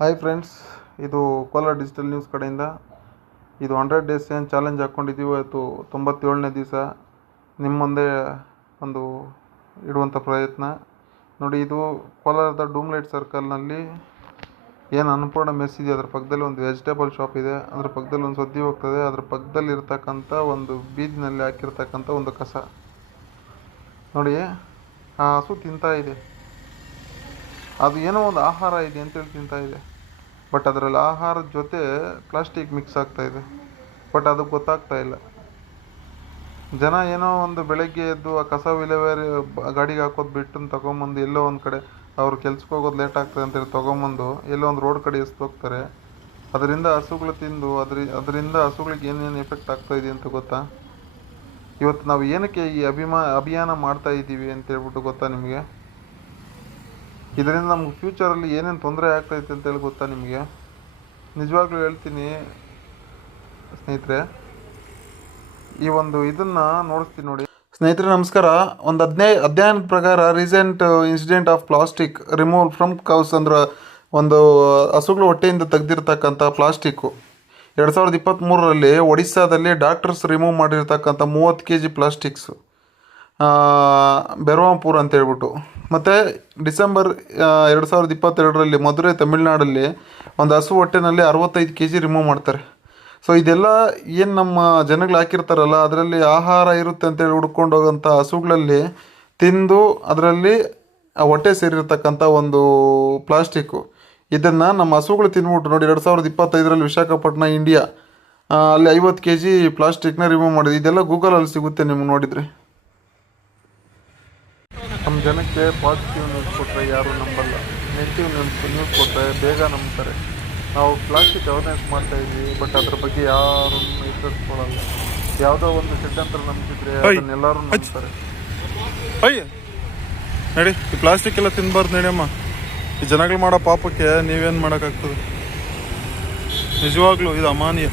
Hi friends ಇದು Kolar digital news ಕಡೆಯಿಂದ. ಇದು ಹಂಡ್ರೆಡ್ ಡೇಸ್ ಏನು ಚಾಲೆಂಜ್ ಹಾಕ್ಕೊಂಡಿದ್ದೀವಿ ಇವತ್ತು ತೊಂಬತ್ತೇಳನೇ ದಿವಸ. ನಿಮ್ಮ ಮುಂದೆ ಒಂದು ಇಡುವಂಥ ಪ್ರಯತ್ನ. ನೋಡಿ, ಇದು ಕೋಲಾರದ ಡೂಮ್ಲೈಟ್ ಸರ್ಕಲ್ನಲ್ಲಿ ಏನು ಅನ್ನಪೂರ್ಣ ಮೆಸ್ ಇದೆ ಅದ್ರ ಪಕ್ಕದಲ್ಲಿ ಒಂದು ವೆಜಿಟೇಬಲ್ ಶಾಪ್ ಇದೆ. ಅದ್ರ ಪಕ್ಕದಲ್ಲಿ ಒಂದು ಸದ್ದಿ ಹೋಗ್ತದೆ. ಅದ್ರ ಪಕ್ಕದಲ್ಲಿ ಇರ್ತಕ್ಕಂಥ ಒಂದು ಬೀದಿನಲ್ಲಿ ಹಾಕಿರ್ತಕ್ಕಂಥ ಒಂದು ಕಸ. ನೋಡಿ, ಆ ಹಸು ತಿಂತಾಯಿದೆ ಅದು ಏನೋ ಒಂದು ಆಹಾರ ಇದೆ ಅಂತೇಳಿ ತಿಂತಾ ಇದೆ. ಬಟ್ ಅದರಲ್ಲಿ ಆಹಾರದ ಜೊತೆ ಪ್ಲಾಸ್ಟಿಕ್ ಮಿಕ್ಸ್ ಆಗ್ತಾ ಇದೆ. ಬಟ್ ಅದು ಗೊತ್ತಾಗ್ತಾ ಇಲ್ಲ. ಜನ ಏನೋ ಒಂದು ಬೆಳಗ್ಗೆ ಎದ್ದು ಆ ಕಸ ವಿಲೇವಾರಿ ಗಾಡಿಗೆ ಹಾಕೋದು ಬಿಟ್ಟು ತಗೊಂಬಂದು ಎಲ್ಲೋ ಒಂದು ಕಡೆ ಅವ್ರು ಕೆಲ್ಸಕ್ಕೆ ಹೋಗೋದು ಲೇಟ್ ಆಗ್ತದೆ ಅಂತೇಳಿ ತೊಗೊಂಬಂದು ಎಲ್ಲೋ ಒಂದು ರೋಡ್ ಕಡೆ ಎಸ್ತೋಗ್ತಾರೆ ಅದರಿಂದ ಹಸುಗಳು ತಿಂದು ಅದ್ರ, ಅದರಿಂದ ಹಸುಗಳಿಗೆ ಏನೇನು ಎಫೆಕ್ಟ್ ಆಗ್ತಾ ಇದೆ ಅಂತ ಗೊತ್ತಾ? ಇವತ್ತು ನಾವು ಏನಕ್ಕೆ ಈ ಅಭಿಮಾ, ಅಭಿಯಾನ ಮಾಡ್ತಾ ಇದ್ದೀವಿ ಅಂತ ಹೇಳ್ಬಿಟ್ಟು ಗೊತ್ತಾ ನಿಮಗೆ? ಇದರಿಂದ ನಮ್ಗೆ ಫ್ಯೂಚರಲ್ಲಿ ಏನೇನು ತೊಂದರೆ ಆಗ್ತೈತೆ ಅಂತೇಳಿ ಗೊತ್ತಾ ನಿಮಗೆ? ನಿಜವಾಗ್ಲೂ ಹೇಳ್ತೀನಿ ಸ್ನೇಹಿತರೆ, ಈ ಒಂದು ಇದನ್ನು ನೋಡಿಸ್ತೀನಿ ನೋಡಿ. ಸ್ನೇಹಿತರೆ, ನಮಸ್ಕಾರ. ಒಂದು ಹದಿನೈ ಅಧ್ಯಯನದ ಪ್ರಕಾರ recent incident of plastic remove from cows ಅಂದ್ರೆ ಒಂದು ಹಸುಗಳು ಹೊಟ್ಟೆಯಿಂದ ತೆಗೆದಿರ್ತಕ್ಕಂಥ ಪ್ಲಾಸ್ಟಿಕ್ಕು ಎರಡು ಸಾವಿರದ ಇಪ್ಪತ್ತ್ಮೂರರಲ್ಲಿ ಒಡಿಸ್ಸಾದಲ್ಲಿ ಡಾಕ್ಟರ್ಸ್ ರಿಮೂವ್ ಮಾಡಿರ್ತಕ್ಕಂಥ ಮೂವತ್ತು ಕೆ ಜಿ ಪ್ಲಾಸ್ಟಿಕ್ಸು ಬೆರವಾಂಪುರ್ ಅಂತ ಹೇಳ್ಬಿಟ್ಟು ಮತ್ತು ಡಿಸೆಂಬರ್ ಎರಡು ಸಾವಿರದ ಇಪ್ಪತ್ತೆರಡರಲ್ಲಿ ಮಧುರೈ ತಮಿಳ್ನಾಡಲ್ಲಿ ಒಂದು ಹಸು ಹೊಟ್ಟೆನಲ್ಲಿ ಅರವತ್ತೈದು ಕೆ ಜಿ ರಿಮೂವ್ ಮಾಡ್ತಾರೆ. ಸೊ ಇದೆಲ್ಲ ಏನು ನಮ್ಮ ಜನಗಳು ಹಾಕಿರ್ತಾರಲ್ಲ, ಅದರಲ್ಲಿ ಆಹಾರ ಇರುತ್ತೆ ಅಂತೇಳಿ ಹುಡ್ಕೊಂಡು ಹೋಗೋಂಥ ಹಸುಗಳಲ್ಲಿ ತಿಂದು ಅದರಲ್ಲಿ ಹೊಟ್ಟೆ ಸೇರಿರ್ತಕ್ಕಂಥ ಒಂದು ಪ್ಲಾಸ್ಟಿಕ್ಕು ಇದನ್ನು ನಮ್ಮ ಹಸುಗಳು ತಿನ್ಬಿಟ್ಟು ನೋಡಿ, ಎರಡು ಸಾವಿರದ ಇಪ್ಪತ್ತೈದರಲ್ಲಿ ವಿಶಾಖಪಟ್ಟಣ ಇಂಡಿಯಾ ಅಲ್ಲಿ ಐವತ್ತು ಕೆ ಜಿ ಪ್ಲಾಸ್ಟಿಕ್ನ ರಿಮೂವ್ ಮಾಡಿದೆ ಇದೆಲ್ಲ ಗೂಗಲಲ್ಲಿ ಸಿಗುತ್ತೆ ನಿಮ್ಗೆ ನೋಡಿದರೆ. ನಮ್ಮ ಜನಕ್ಕೆ ಪಾಸಿಟಿವ್ ನ್ಯೂಸ್ ಕೊಟ್ಟರೆ ಯಾರೂ ನಂಬಲ್ಲ. ನೆಗೆಟಿವ್ ನ್ಯೂಸ್ ನ್ಯೂಸ್ ಕೊಟ್ಟರೆ ಬೇಗ ನಂಬ್ತಾರೆ. ನಾವು ಪ್ಲಾಸ್ಟಿಕ್ ಅವೇರ್ನೆಸ್ ಮಾಡ್ತಾ ಇದ್ದೀವಿ ಬಟ್ ಅದ್ರ ಬಗ್ಗೆ ಯಾರೂ ಎಚ್ಚರಿಸ್ಕೊಳ್ಳಲ್ಲ ಯಾವುದೋ ಒಂದು ಷಡ್ಯಂತ್ರ ನಂಬಿದ್ರೆ ಅದನ್ನೆಲ್ಲರೂ ನಂಬ್ತಾರೆ. ಅಯ್ಯ ನಡಿ ಈ ಪ್ಲಾಸ್ಟಿಕ್ ಎಲ್ಲ ತಿನ್ಬಾರ್ದು ನಡಿಯಮ್ಮ ಈ ಜನಗಳು ಮಾಡೋ ಪಾಪಕ್ಕೆ ನೀವೇನು ಮಾಡೋಕ್ಕಾಗ್ತದೆ? ನಿಜವಾಗ್ಲೂ ಇದು ಅಮಾನ್ಯ.